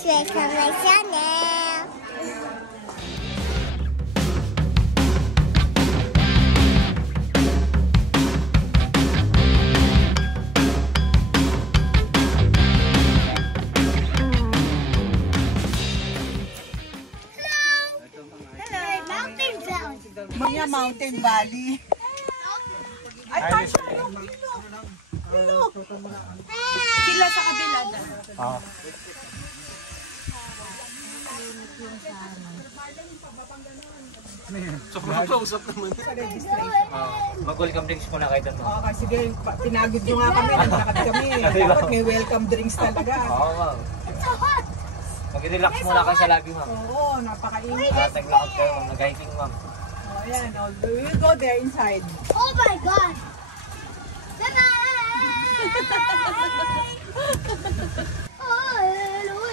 guys, welcome to my channel. Maya Mountain Valley. Ay, ilog. Sila sa kabila dyan. Sobrang close-up naman. Mag-welcome drinks muna kayo doon. Oo, sige, pinagod nyo nga kami, naglakad kami. Dapat may welcome drinks talaga. Oo, ma'am. Mag-relax muna kayo sa lobby, ma'am. Oo, napakainit. Naglakad kayo, ma'am. Nag-hiking, ma'am. Ayan, we'll go there inside. Oh my God!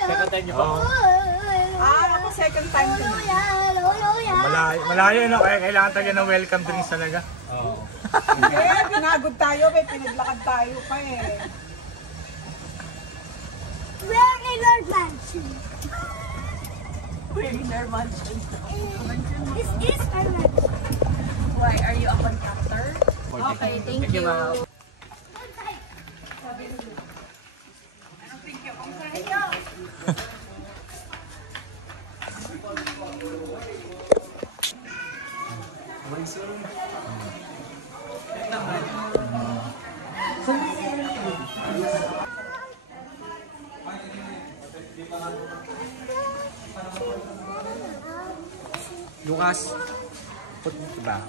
Second time nyo ba? Ako second time ko na. Malayo no, kaya kailangan tayo ng welcome drinks talaga. Oo. Eh, pinagod tayo, pinaglakad tayo pa eh. We're in our mansion. We're in our mansion. This is our mansion. Why, are you a contractor? Okay, thank you. Ma'am. Lucas, put it back.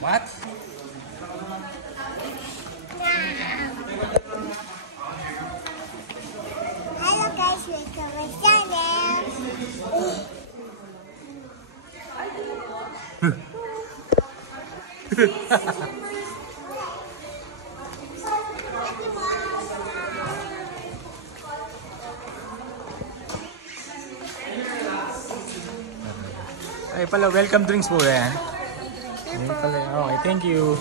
What? Hello guys, welcome to my channel. Ay pala, welcome drinks po yan. Ay pala, okay, thank you.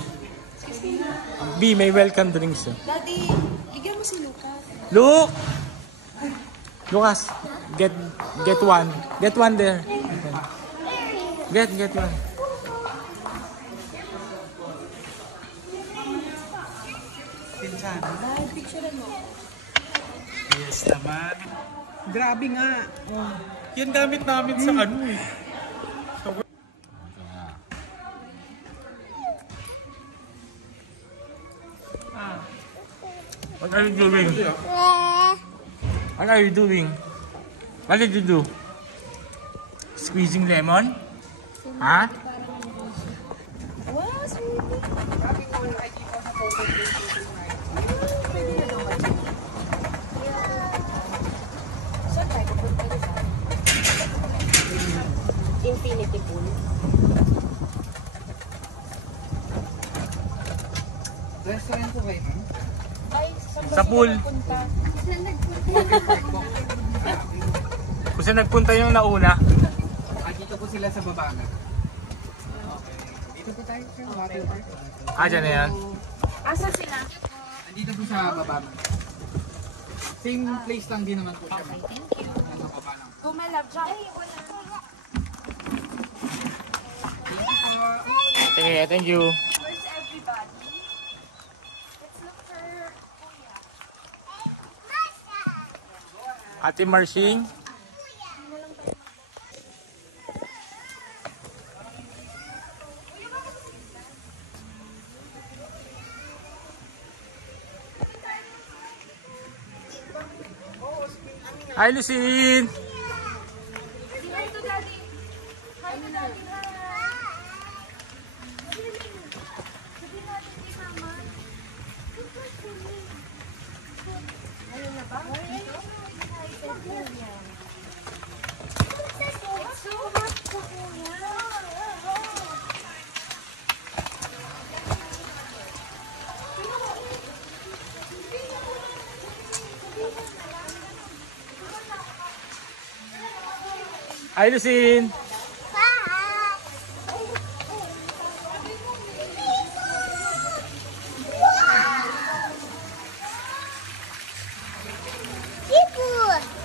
B, may welcome drinks. Daddy, bigyan mo si Lucas. Look! Lucas, get one. Get one there. Get one. Pinsan. Ay, picture mo. Yes naman. Grabe nga. Oh. Yan gamit namin sa ano eh. What are you doing? What are you doing? What did you do? Squeezing lemon? Ha? Wow, sweetie. Grabe ko yung ID ko sa photo. Pwede na naman. Saan tayo pupunta nila? Infinity Pool. Restaurant po kayo, ma'am? Sa pool. Kung saan nagpunta yung nauna. Dito po sila sa baba na. Okay. Dito po tayo sa water park. Dyan na yan. Asa sila? Dito po sa baba. Same place lang din naman po siya. Okay, thank you. Nasa baba lang. Oh, my love, Jack. Okay, thank you. Where's everybody? Let's look for Kuya. Ate Marcing. Hi, Lucine! Hi to Daddy. Hi to Daddy. Sabi natin kay Mama. Ayun na ba? It's so hot sa Kuya. Hi, Lucine!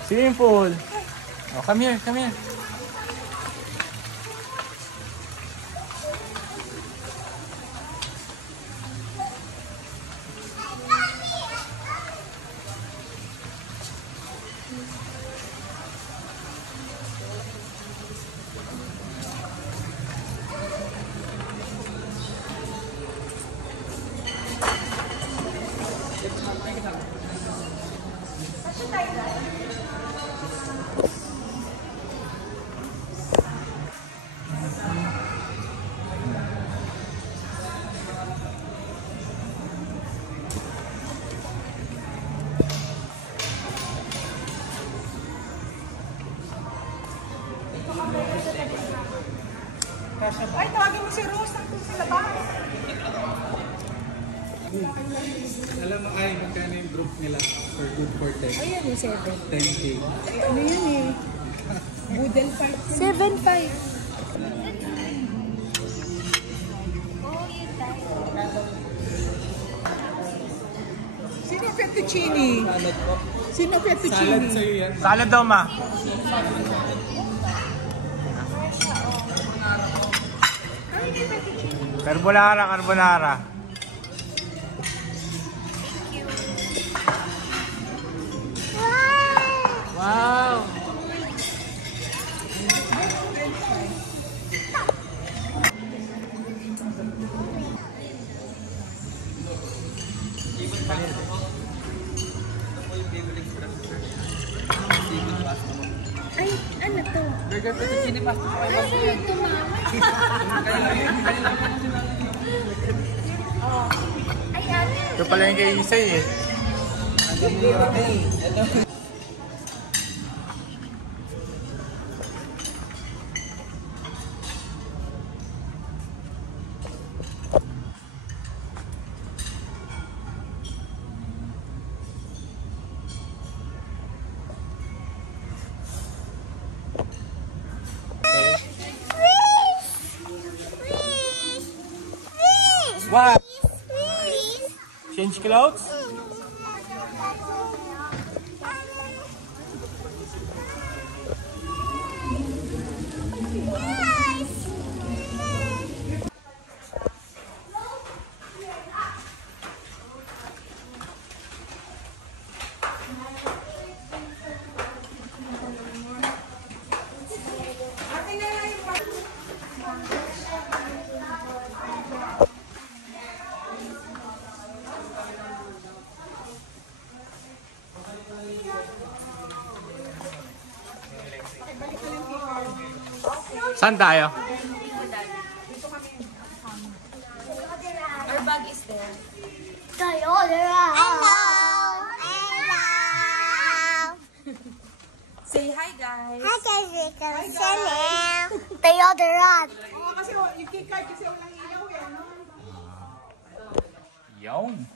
Swimming pool. Oh, come here, come here. Ay, tawagin mo si Rose. Nandun sa labas. Alam mo ay magkano yung group nila for good for 10? Ayan yung 7. 10K. Ano yun eh? Boodle fight. 7.5. Sino fettuccine? Sino Salad fettuccine? sa'yo yan. Salad daw, ma. Carbonara, carbonara. Wow! Ay, ano to? Burger fettuccine pasta pa kayo. Ano ito, mama? Ay, ano? Ito pala yung kay Isay eh. What? Change clothes? Saan tayo? Our bag is there. Toyota. Hello. Hello. Say hi, guys. Hi guys, welcome to channel. Toyota Rod. Oo, kasi yung key card kasi walang ilaw eh. No? Yun.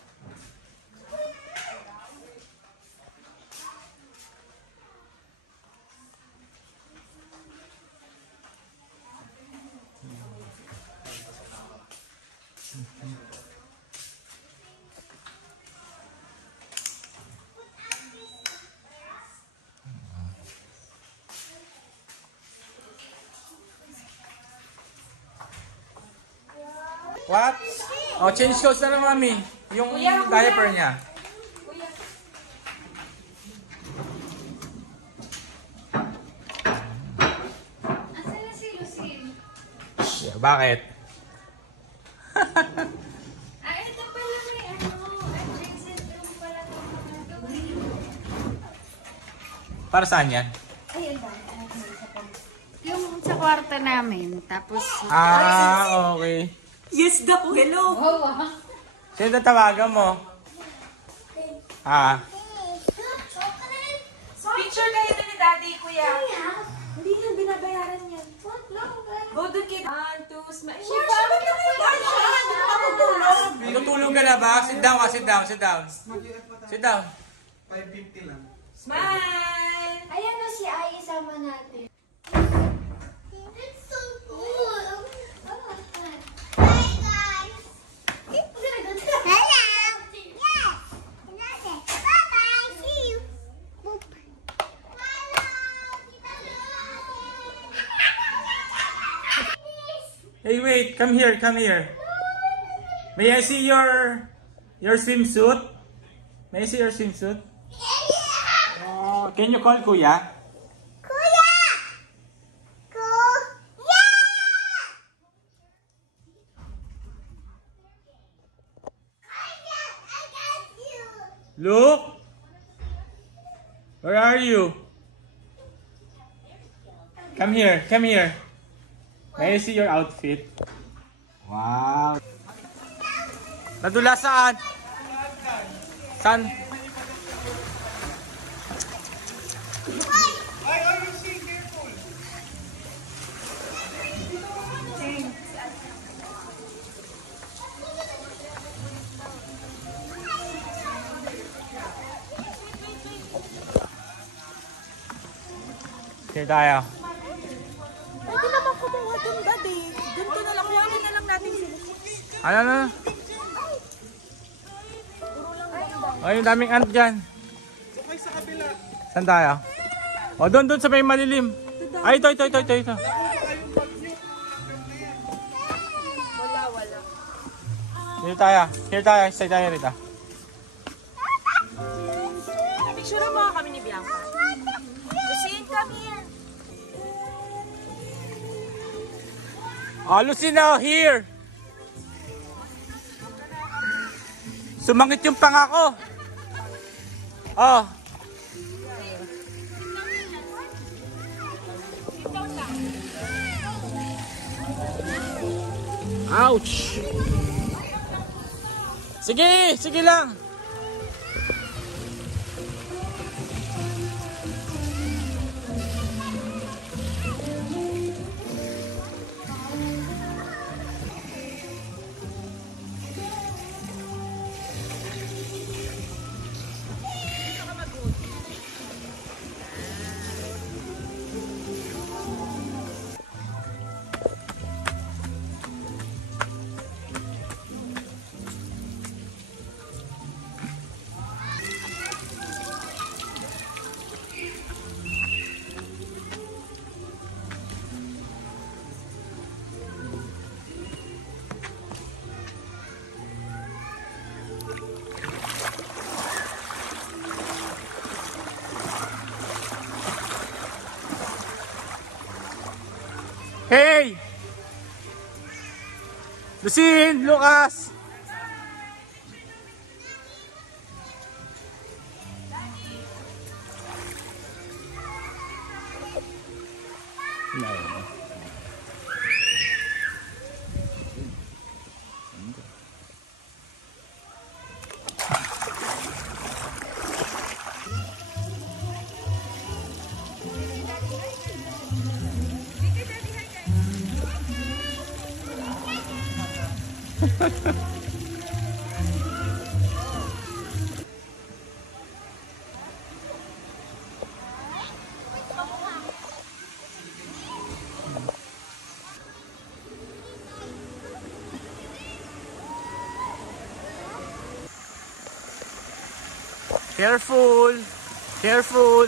What? Oh, change clothes na lang, mami. Yung diaper niya. Asan na si Lucille? Yeah, bakit? Ay, ito pala may ano. Adjacent room pala ito. Para saan yan? Ayun ba? Yung sa kwarto namin. Tapos... Ah, okay. Yes, Dapo. Hello. Oh, wow. Sino tatawagan mo? Ah. Picture kayo na ni Daddy, Kuya. Hindi na binabayaran yan. Go to kid. 1, 2, smile. Bakit na kayo matutulog? Tutulog ka na ba? Sit down ka, sit down, sit down. Sit down. 550 lang. Smile. Ayan na si Ai, isama natin. It's so cool. Hi guys. Hello. Yes. Bye-bye. See you. wait. Come here, come here. May I see your swimsuit? May I see your swimsuit? Oh, can you call Kuya? Kuya! Kuya! I got you. Look! Where are you? Come here, come here. May I see your outfit? Wow! Nadula saan? Saan? Here tayo. Pwede naman kumuha dun, Daddy. Ganito na lang. Kuhanin na lang natin sila. Ano? Ay, yung daming ant dyan. Saan tayo? O, doon sa may malilim. Ay, ito. Wala. Here tayo. Stay tayo rito. Picture mo kami ni Bianca. Lucine, come here. Oh, Lucina, here! Sumangit yung panga ko. Oh. Ouch! Sige lang. Hey! Lucine! Lucas! Careful! Careful!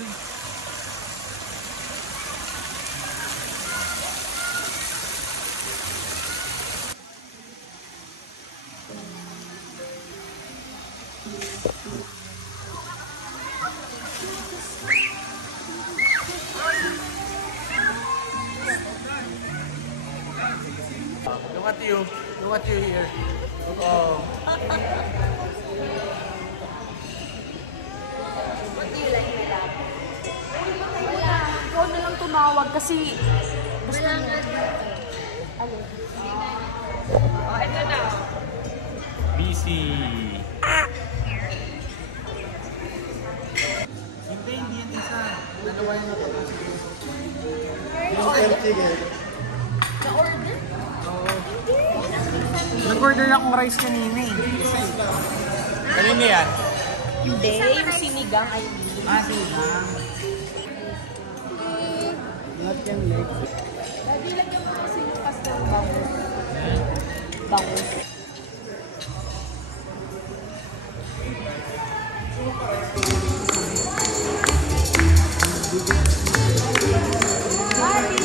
Look at you here. Oh. Ikaw na lang tumawag kasi gusto niya. Ito na. Busy. Hindi yan isa. Dalawa yung natapos. Yung empty eh. Na-order? Nag-order akong rice kanina eh. Kanina yan? Hindi, yung sinigang ay Sinigang. Lahat yung leg. Daddy, lagyan mo kasi yung pasta ng bangus. Bangus. Daddy!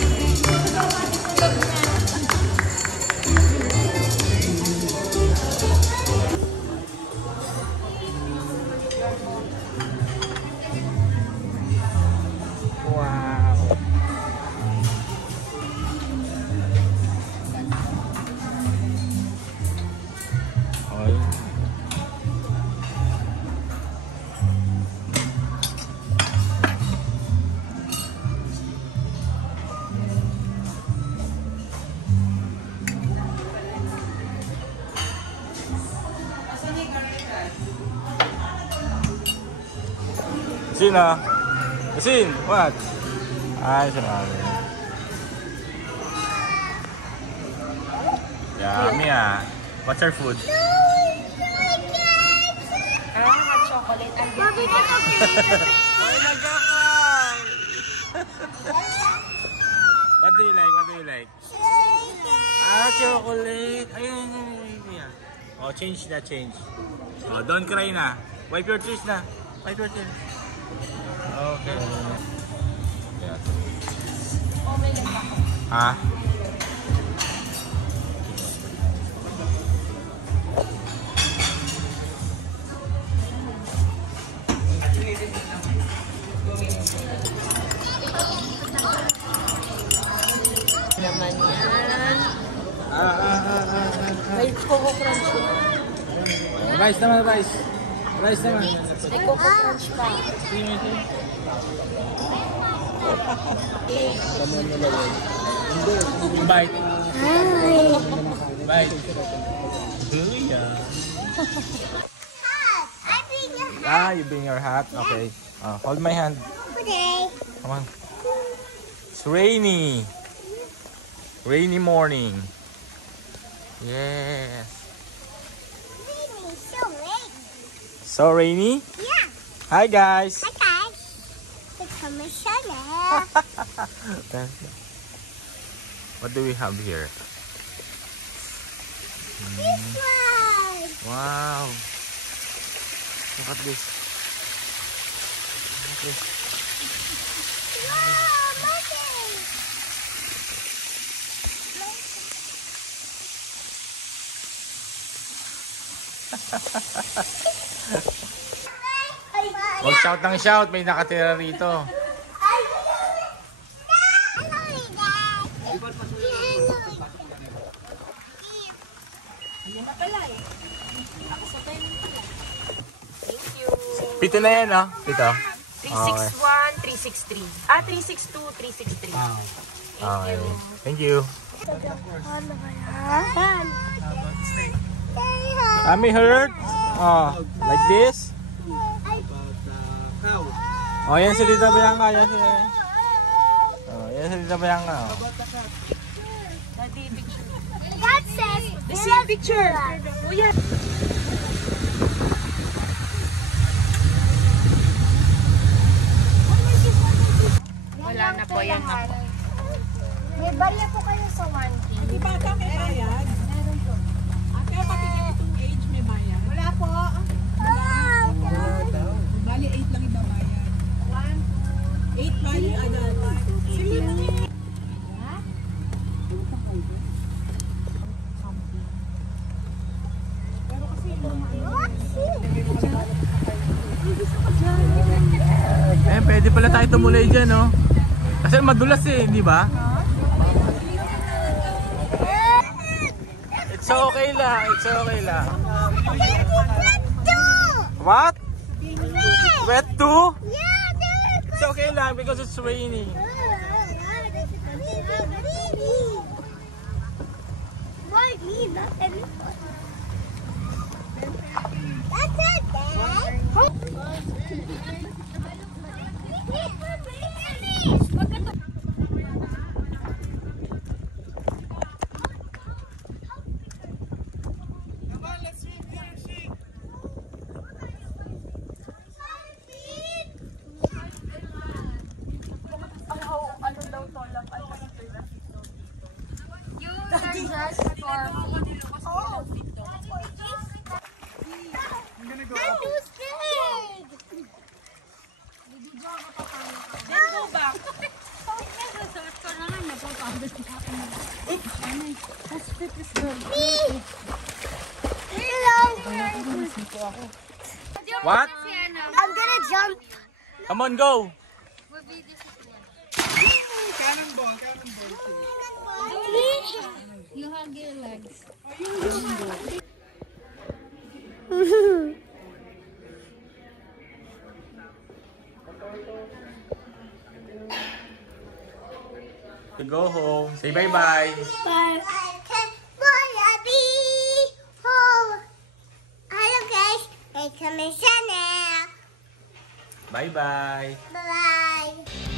Sino? Sin, what? Ay, si Mami. Yummy ah. What's our food? Hot chocolate. Mami, Ay, nagkakay! What do you like? What do you like? Ah, chocolate. Ayun, ayun. Oh, change na, change. Oh, don't cry na. Wipe your tears na. Wipe your tears. Okay. Yeah. Oh, may lang ako. Ha? Naman yan. May Coco Crunch ko. Rice naman, rice. Rice naman. May Coco Crunch pa. Bite. Bite. Ah, you bring your hat? Okay. Hold my hand. Okay. Come on. It's rainy. Rainy morning. Yes. Really, so late. So rainy? Yeah. Hi guys. Hi guys. It's commissioner. What do we have here? This one. Wow. Look at this. Look at this. Wow, mommy. Huwag shout ng shout. May nakatira rito. Yan na pala eh. Ako sa 10 pala. Thank you. Pito na yan, oh. Pito. 361, 363. Ah, 362, 363. Okay. Thank you. Tummy hurt? Oh, like this? Oh, yan si Tita Bianca. Yan si... Oh, yan si Tita Bianca. Oh. Daddy, picture. That says The same picture. Oh, yan. Wala na po, yan na po. May barya po kayo sa 1K. Di bata may bayad? Meron po. Ate, pati ganitong age may bayad? Wala po. Bali, 8 lang ibabayad. 8 bali, adult. Sige na. Eh, pwede pala tayo tumulay dyan, oh. Kasi madulas eh, di ba? It's okay lang, it's okay lang. What? Wet too? It's okay lang because it's raining. That's it, Dad. I'm too scared. Then go back. What? I'm gonna jump. Come on, go. You hug your legs. To go home. Say bye-bye. Bye. Hello guys, it's Commissioner. Bye-bye. Bye-bye.